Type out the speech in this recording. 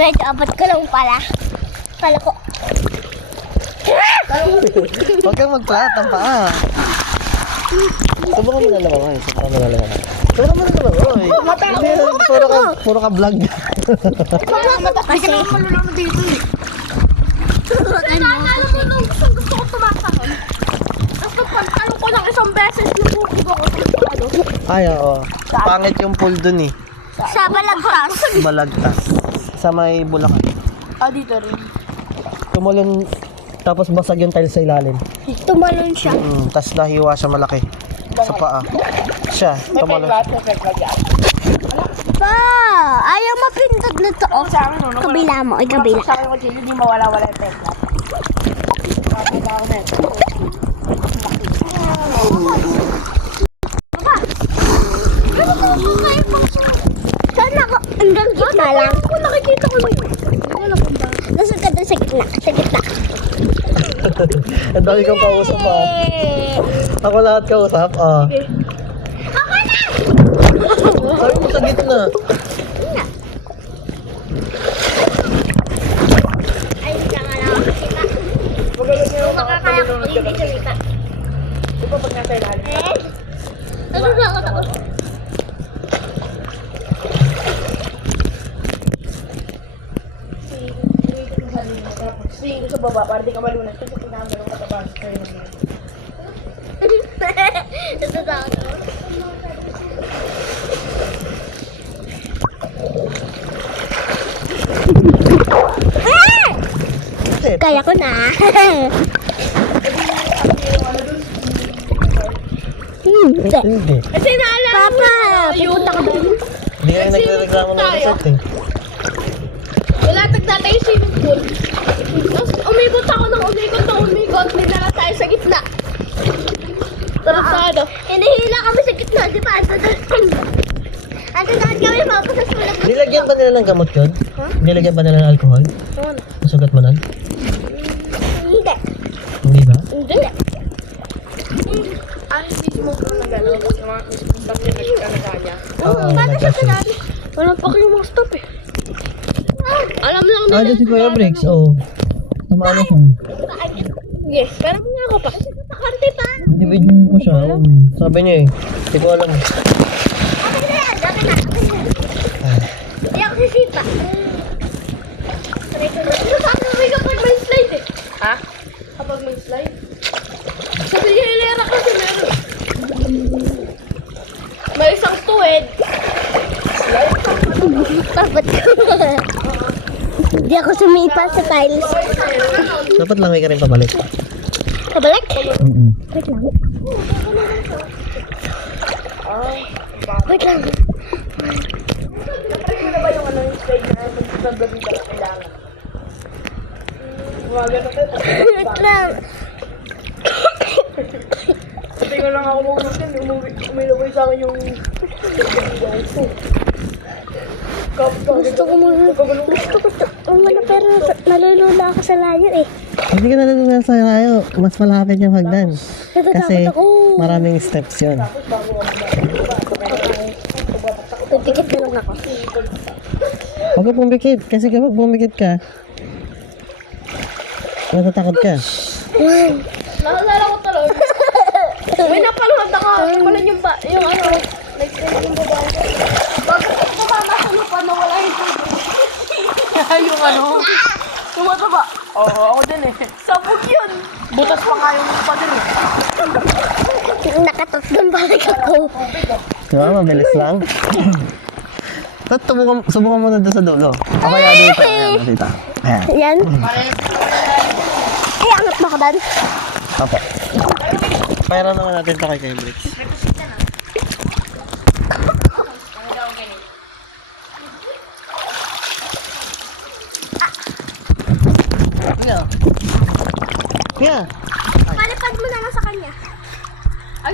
Medyo abot ko lang pala. Kala ko. Huwag kang magpaat ang paa. Subukan mo na naman, oy. Subukan mo na naman. Subukan mo na naman, oy. Hindi, puro ka vlog. Kasi Malulunod dito eh. Alam mo nung gusto ko tumakakon. Tapos pagkalo ko ng isang beses, lumubog ako sa ano. Ay, oo. Pangit yung pool dun eh. sa balagtas. Balagtas. Sa may Bulacan. Ah, dito rin. Tumulon, tapos basag yung tiles sa ilalim. Tumalon siya. Tapos nahiwa siya malaki. Sa paa. Siya, tumulon. Pa, ayaw mapindot na to. Oh, Sa akin, no? kabila mo. Ay, kabila. Sa akin ko chili, di mawala-wala yung pekla. Saan ako? Hanggang gitna lang. Ako nakikita ko lang. Nasa ka doon sa gitna. Sa gitna. Ang dami kong kausap ah. Ako lahat kausap ah. Sabi mo sa gitna. Ay, hindi ka nga lang makakita. Kung makakaya ko, hindi sumita. Di ba pag nasa ilalim? Nasusunod ako. Swing ko sa baba para di ka malunas. Kasi pinamalo ka sa base. Nasusunod ako. Kaya ko na. Hindi. Hindi. Kasi naalala Papa, pupunta ka doon. Hindi kayo nagre-reklamo ng resort eh. wala tayo swimming pool. Tapos umikot ako ng umikot. Dinala tayo sa gitna. Tapos sa ano? Hinihila kami sa gitna, di ba? Ando na kami mapasas mo lang. Nilagyan ba nila ng gamot yun? Nilagyan ba nila ng alcohol? Nasugat mo nun? Hindi. Hindi ba? Hindi. Ano hindi mo ko na gano'n? Kasi mga nagkakanya. Oo, Paano siya nag-assist. sinabi? Walang pa kayo mga stop eh. Alam lang Ah, nila. dyan si Kuya Briggs, oo. Tumalo siya. Yes, pero nga ako pa. Pakante pa. Individual ko siya. oo. Sabi niya eh. Hindi ko alam. Okay na yan. Okay na. Okay na. Hindi ako sisita. Sabi mo kapag may slide eh. Ha? Kapag may slide? Sabi niya hilera kasi meron. May isang tuwid. Slide? Tapat ko. Hindi ako sumipa sa tiles. Dapat lang may ka rin pabalik. Kabalik? Wait lang. Wait lang. Natry mo na ba yung ano yung slide na pagsasabi ka na kailangan? Gumagano kayo. Wait lang. Sabi ko lang ako magulitin. Umilaway sa akin yung... Gusto ko muna. Gusto ko. Wala pero nalulula ako sa layo eh. Hindi ka nalulungan sa layo. Mas malapit yung hagdan. Kasi Natatakot ako. maraming steps yun. Pagtikit na lang ako. Huwag ka pumikit. Kasi kapag pumikit ka, matatakot ka. Naalala ko talaga. May napanood ako. Napalan yung ano. Nag-slide yung babae. Pag tumama sa lupa na wala yung tubig. Yung ano. Yung mataba. Oo, ako din eh. Sabog yun. Butas pa nga yung lupa din eh. Nakatot balik ako. Diba? Mabilis lang. Tapos subukan mo na doon sa dulo. O kaya dito. Ayan, dito. Ayan. Yan. Ay, angat mo ako doon. Opo. Pairan naman natin ito kay Briggs. Yeah. Yeah. Palipad mo na lang sa kanya. Ay,